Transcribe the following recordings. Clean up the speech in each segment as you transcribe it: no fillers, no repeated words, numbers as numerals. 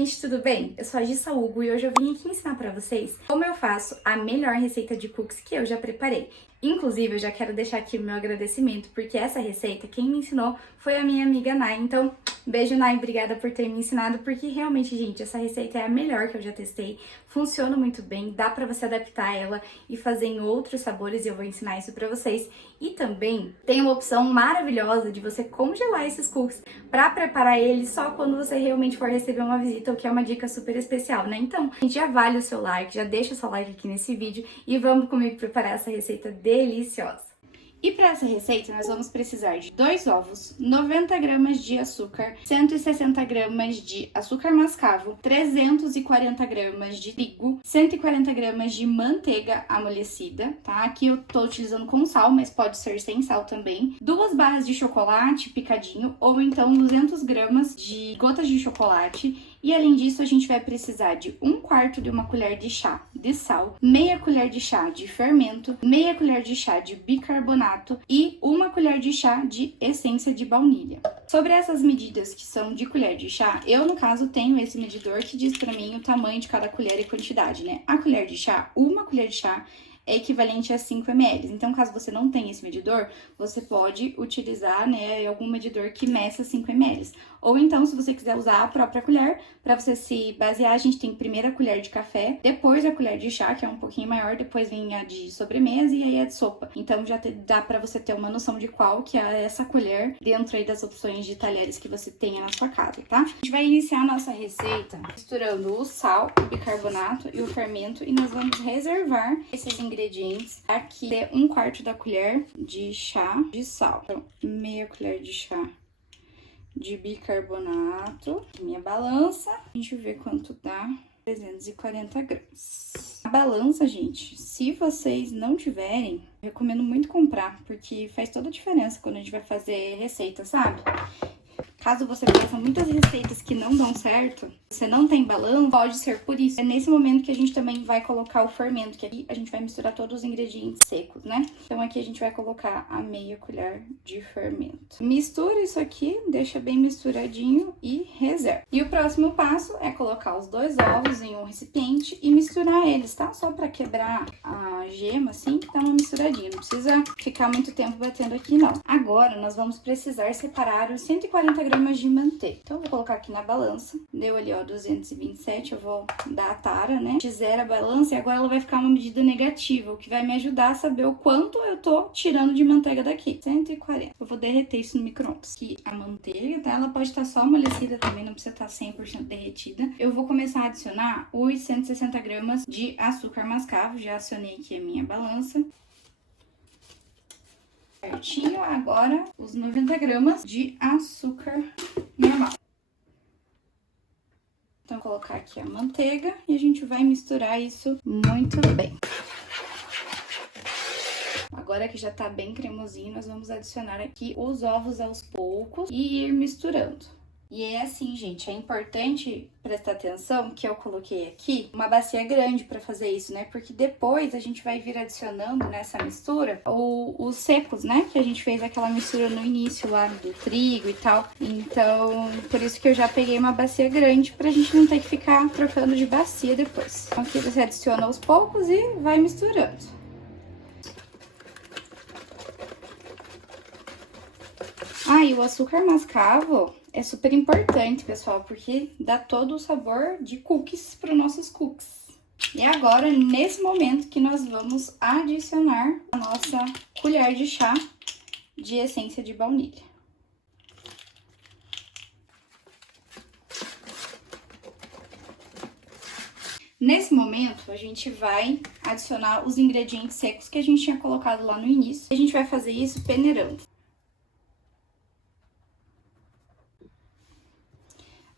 gente, tudo bem? Eu sou a Gissa Hugo e hoje eu vim aqui ensinar pra vocês como eu faço a melhor receita de cookies que eu já preparei. Inclusive, eu já quero deixar aqui o meu agradecimento, porque essa receita, quem me ensinou foi a minha amiga Nai. Então, beijo, Nai, obrigada por ter me ensinado, porque realmente, gente, essa receita é a melhor que eu já testei. Funciona muito bem, dá pra você adaptar ela e fazer em outros sabores, e eu vou ensinar isso pra vocês. E também tem uma opção maravilhosa de você congelar esses cookies pra preparar eles só quando você realmente for receber uma visita, o que é uma dica super especial, né? Então, a gente já vale o seu like, já deixa o seu like aqui nesse vídeo e vamos comigo preparar essa receita deliciosa. E para essa receita, nós vamos precisar de 2 ovos, 90 gramas de açúcar, 160 gramas de açúcar mascavo, 340 gramas de trigo, 140 gramas de manteiga amolecida, tá? Aqui eu tô utilizando com sal, mas pode ser sem sal também. 2 barras de chocolate picadinho, ou então 200 gramas de gotas de chocolate. E além disso, a gente vai precisar de 1/4 de uma colher de chá de sal, meia colher de chá de fermento, meia colher de chá de bicarbonato e 1 colher de chá de essência de baunilha. Sobre essas medidas que são de colher de chá, eu no caso tenho esse medidor que diz pra mim o tamanho de cada colher e quantidade, né? A colher de chá, 1 colher de chá, é equivalente a 5 ml. Então, caso você não tenha esse medidor, você pode utilizar, né, algum medidor que meça 5 ml. Ou então, se você quiser usar a própria colher, para você se basear, a gente tem primeiro a colher de café, depois a colher de chá, que é um pouquinho maior, depois vem a de sobremesa e aí a de sopa. Então, já dá para você ter uma noção de qual que é essa colher dentro aí das opções de talheres que você tenha na sua casa, tá? A gente vai iniciar a nossa receita misturando o sal, o bicarbonato e o fermento e nós vamos reservar esses ingredientes. Aqui é 1/4 da colher de chá de sal, então meia colher de chá de bicarbonato, minha balança, a gente vê quanto dá, 340 gramas. A balança, gente, se vocês não tiverem, eu recomendo muito comprar, porque faz toda a diferença quando a gente vai fazer receita, sabe? Caso você faça muitas receitas que não dão certo, você não tem balança, pode ser por isso. É nesse momento que a gente também vai colocar o fermento, que aqui a gente vai misturar todos os ingredientes secos, né? Então aqui a gente vai colocar a meia colher de fermento. Mistura isso aqui, deixa bem misturadinho e reserva. E o próximo passo é colocar os 2 ovos em um recipiente e misturar eles, tá? Só pra quebrar a gema, assim, dá uma misturadinha. Não precisa ficar muito tempo batendo aqui, não. Agora, nós vamos precisar separar os 140 gramas de manteiga. Então, eu vou colocar aqui na balança. Deu ali, ó, 227. Eu vou dar a tara, né? Zera a balança e agora ela vai ficar uma medida negativa, o que vai me ajudar a saber o quanto eu tô tirando de manteiga daqui. 140. Eu vou derreter isso no micro-ondas. Aqui a manteiga, tá? Ela pode estar só amolecida também, não precisa estar 100% derretida. Eu vou começar a adicionar os 160 gramas de açúcar mascavo. Já acionei aqui a minha balança. Certinho, agora os 90 gramas de açúcar normal. Então, vou colocar aqui a manteiga e a gente vai misturar isso muito bem. Agora que já tá bem cremosinho, nós vamos adicionar aqui os ovos aos poucos e ir misturando. E é assim, gente, é importante prestar atenção que eu coloquei aqui uma bacia grande pra fazer isso, né? Porque depois a gente vai vir adicionando nessa mistura os secos, né? Que a gente fez aquela mistura no início lá do trigo e tal. Então, por isso que eu já peguei uma bacia grande pra gente não ter que ficar trocando de bacia depois. Então aqui você adiciona aos poucos e vai misturando. Ah, e o açúcar mascavo é super importante, pessoal, porque dá todo o sabor de cookies para os nossos cookies. E agora, nesse momento que nós vamos adicionar a nossa colher de chá de essência de baunilha. Nesse momento, a gente vai adicionar os ingredientes secos que a gente tinha colocado lá no início. A gente vai fazer isso peneirando.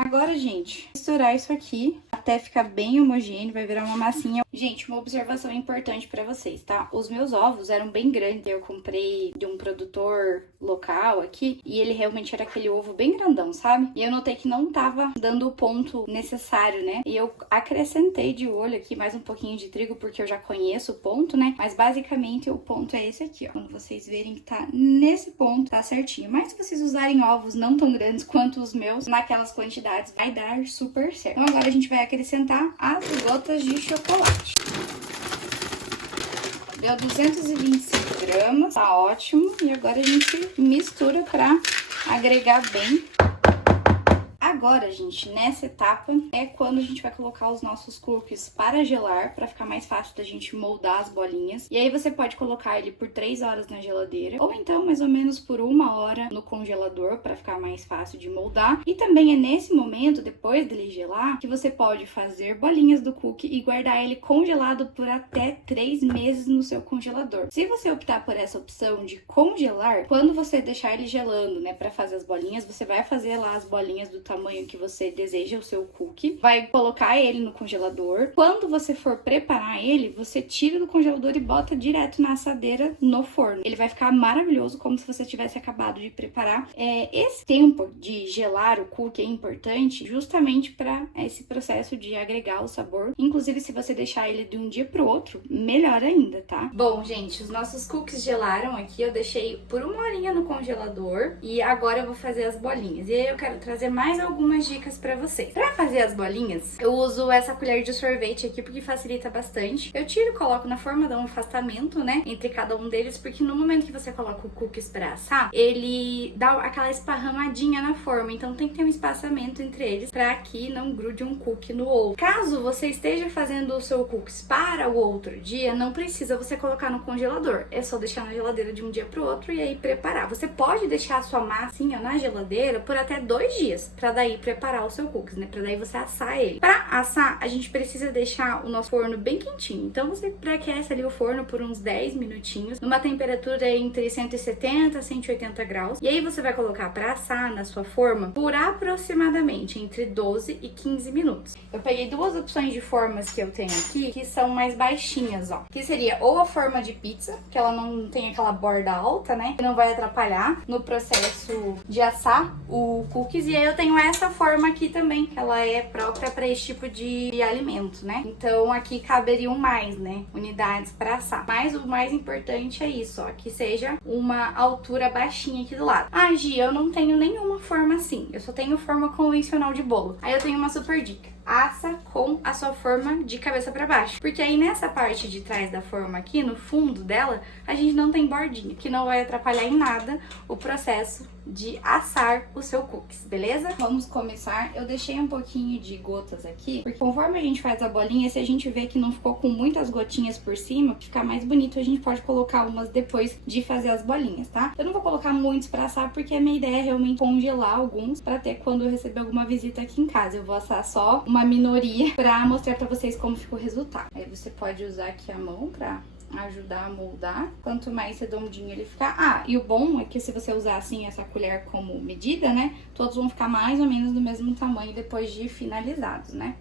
Agora, gente, misturar isso aqui até ficar bem homogêneo, vai virar uma massinha. Gente, uma observação importante pra vocês, tá? Os meus ovos eram bem grandes, eu comprei de um produtor local aqui, e ele realmente era aquele ovo bem grandão, sabe? E eu notei que não tava dando o ponto necessário, né? E eu acrescentei de olho aqui mais um pouquinho de trigo, porque eu já conheço o ponto, né? Mas basicamente o ponto é esse aqui, ó. Quando vocês verem que tá nesse ponto, tá certinho. Mas se vocês usarem ovos não tão grandes quanto os meus, naquelas quantidades, quantidades, vai dar super certo. Então agora a gente vai acrescentar as gotas de chocolate. Deu 225 gramas, tá ótimo. E agora a gente mistura pra agregar bem. Agora, gente, nessa etapa é quando a gente vai colocar os nossos cookies para gelar, para ficar mais fácil da gente moldar as bolinhas. E aí você pode colocar ele por 3 horas na geladeira, ou então mais ou menos por 1 hora no congelador, para ficar mais fácil de moldar. E também é nesse momento, depois dele gelar, que você pode fazer bolinhas do cookie e guardar ele congelado por até 3 meses no seu congelador. Se você optar por essa opção de congelar, quando você deixar ele gelando, né, para fazer as bolinhas, você vai fazer lá as bolinhas do tamanho que você deseja o seu cookie, vai colocar ele no congelador. Quando você for preparar ele, você tira do congelador e bota direto na assadeira no forno. Ele vai ficar maravilhoso, como se você tivesse acabado de preparar. Esse tempo de gelar o cookie é importante justamente para esse processo de agregar o sabor. Inclusive, se você deixar ele de um dia pro outro, melhor ainda, tá? Bom, gente, os nossos cookies gelaram aqui. Eu deixei por 1 horinha no congelador e agora eu vou fazer as bolinhas. E aí eu quero trazer mais algumas dicas pra vocês. Pra fazer as bolinhas, eu uso essa colher de sorvete aqui porque facilita bastante. Eu tiro e coloco na forma, dá um afastamento, né, entre cada um deles, porque no momento que você coloca o cookies pra assar, ele dá aquela esparramadinha na forma, então tem que ter um espaçamento entre eles pra que não grude um cookie no outro. Caso você esteja fazendo o seu cookies para o outro dia, não precisa você colocar no congelador, é só deixar na geladeira de um dia pro outro e aí preparar. Você pode deixar a sua massinha na geladeira por até 2 dias, pra daí preparar o seu cookies, né? Pra daí você assar ele. Pra assar, a gente precisa deixar o nosso forno bem quentinho. Então você pré-aquece ali o forno por uns 10 minutinhos, numa temperatura entre 170 a 180 graus. E aí você vai colocar pra assar na sua forma por aproximadamente entre 12 e 15 minutos. Eu peguei 2 opções de formas que eu tenho aqui, que são mais baixinhas, ó. Que seria ou a forma de pizza, que ela não tem aquela borda alta, né? Que não vai atrapalhar no processo de assar o cookies. E aí eu tenho essa forma aqui também, que ela é própria para esse tipo de alimento, né? Então aqui caberiam mais, né, unidades para assar. Mas o mais importante é isso, ó, que seja uma altura baixinha aqui do lado. Ah, Gi, eu não tenho nenhuma forma assim, eu só tenho forma convencional de bolo. Aí eu tenho uma super dica. Assa com a sua forma de cabeça para baixo, porque aí nessa parte de trás da forma aqui, no fundo dela, a gente não tem bordinha, que não vai atrapalhar em nada o processo de assar o seu cookies, beleza? Vamos começar. Eu deixei um pouquinho de gotas aqui, porque conforme a gente faz a bolinha, se a gente vê que não ficou com muitas gotinhas por cima, ficar mais bonito, a gente pode colocar umas depois de fazer as bolinhas, tá? Eu não vou colocar muitos pra assar, porque a minha ideia é realmente congelar alguns pra ter quando eu receber alguma visita aqui em casa. Eu vou assar só uma minoria pra mostrar pra vocês como ficou o resultado. Aí você pode usar aqui a mão pra ajudar a moldar. Quanto mais redondinho ele ficar... Ah, e o bom é que se você usar assim essa colher como medida, né, todos vão ficar mais ou menos do mesmo tamanho depois de finalizados, né?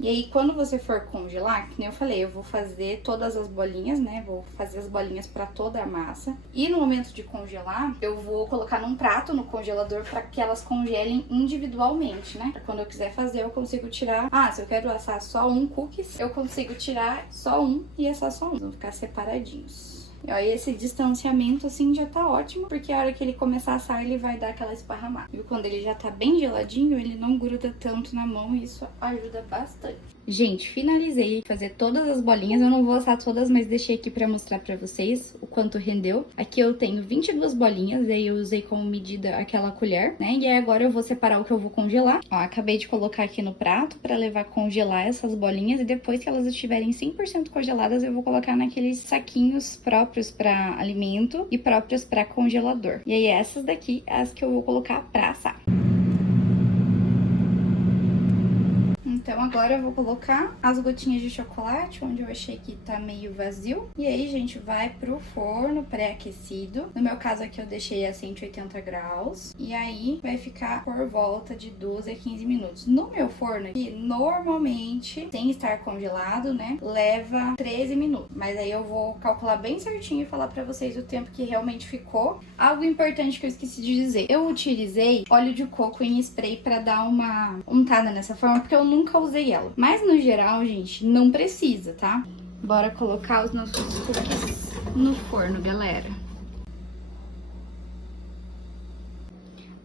E aí, quando você for congelar, que nem eu falei, eu vou fazer todas as bolinhas, né? Vou fazer as bolinhas pra toda a massa. E no momento de congelar, eu vou colocar num prato no congelador pra que elas congelem individualmente, né? Pra quando eu quiser fazer, eu consigo tirar... Ah, se eu quero assar só um cookies, eu consigo tirar só um e assar só um. Vão ficar separadinhos. E ó, esse distanciamento assim já tá ótimo, porque a hora que ele começar a assar, ele vai dar aquela esparramada. E quando ele já tá bem geladinho, ele não gruda tanto na mão e isso ajuda bastante. Gente, finalizei de fazer todas as bolinhas. Eu não vou assar todas, mas deixei aqui pra mostrar pra vocês o quanto rendeu. Aqui eu tenho 22 bolinhas, aí eu usei como medida aquela colher, né? E aí agora eu vou separar o que eu vou congelar. Ó, acabei de colocar aqui no prato pra levar a congelar essas bolinhas. E depois que elas estiverem 100% congeladas, eu vou colocar naqueles saquinhos próprios pra alimento e próprios pra congelador. E aí essas daqui, as que eu vou colocar pra assar. Então agora eu vou colocar as gotinhas de chocolate, onde eu achei que tá meio vazio. E aí, gente, vai pro forno pré-aquecido. No meu caso aqui eu deixei a 180 graus. E aí vai ficar por volta de 12 a 15 minutos. No meu forno aqui, normalmente, sem estar congelado, né, leva 13 minutos. Mas aí eu vou calcular bem certinho e falar pra vocês o tempo que realmente ficou. Algo importante que eu esqueci de dizer. Eu utilizei óleo de coco em spray pra dar uma untada nessa forma, porque eu nunca usei ela. Mas no geral, gente, não precisa, tá? Bora colocar os nossos cookies no forno, galera.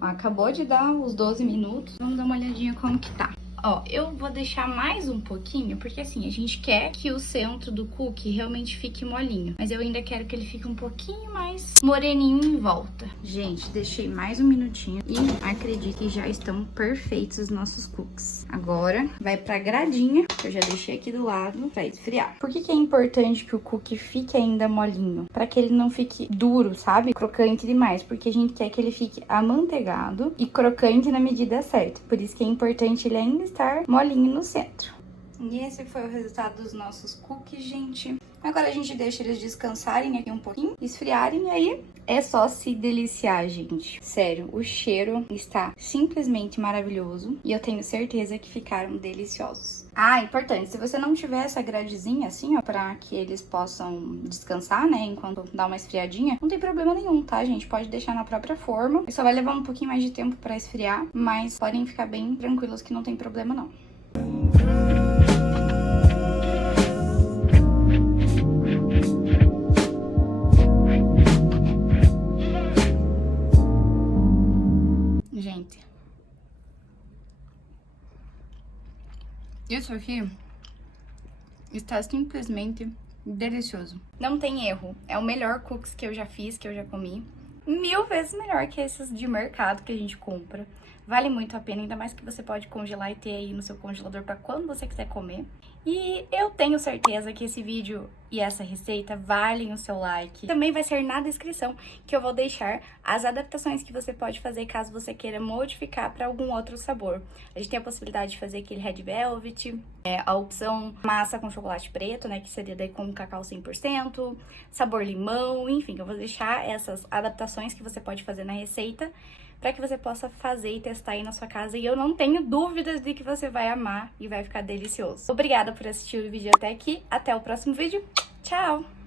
Acabou de dar os 12 minutos. Vamos dar uma olhadinha como que tá. Ó, eu vou deixar mais um pouquinho, porque assim, a gente quer que o centro do cookie realmente fique molinho. Mas eu ainda quero que ele fique um pouquinho mais moreninho em volta. Gente, deixei mais um minutinho e acredito que já estão perfeitos os nossos cookies. Agora, vai pra gradinha, que eu já deixei aqui do lado, pra esfriar. Por que que é importante que o cookie fique ainda molinho? Pra que ele não fique duro, sabe? Crocante demais, porque a gente quer que ele fique amanteigado e crocante na medida certa. Por isso que é importante ele ainda estar molinho no centro. E esse foi o resultado dos nossos cookies, gente. Agora a gente deixa eles descansarem aqui um pouquinho, esfriarem, e aí é só se deliciar, gente. Sério, o cheiro está simplesmente maravilhoso e eu tenho certeza que ficaram deliciosos. Ah, importante, se você não tiver essa gradezinha assim, ó, pra que eles possam descansar, né, enquanto dá uma esfriadinha, não tem problema nenhum, tá, gente? Pode deixar na própria forma. Só vai levar um pouquinho mais de tempo pra esfriar, mas podem ficar bem tranquilos que não tem problema não. Gente, isso aqui está simplesmente delicioso. Não tem erro, é o melhor cookies que eu já fiz, que eu já comi. 1000 vezes melhor que esses de mercado que a gente compra. Vale muito a pena, ainda mais que você pode congelar e ter aí no seu congelador para quando você quiser comer. E eu tenho certeza que esse vídeo e essa receita valem o seu like. Também vai ser na descrição que eu vou deixar as adaptações que você pode fazer caso você queira modificar para algum outro sabor. A gente tem a possibilidade de fazer aquele Red Velvet, a opção massa com chocolate preto, né, que seria daí com cacau 100%, sabor limão, enfim, eu vou deixar essas adaptações que você pode fazer na receita para que você possa fazer e testar aí na sua casa. E eu não tenho dúvidas de que você vai amar e vai ficar delicioso. Obrigada por assistir o vídeo até aqui. Até o próximo vídeo. Tchau!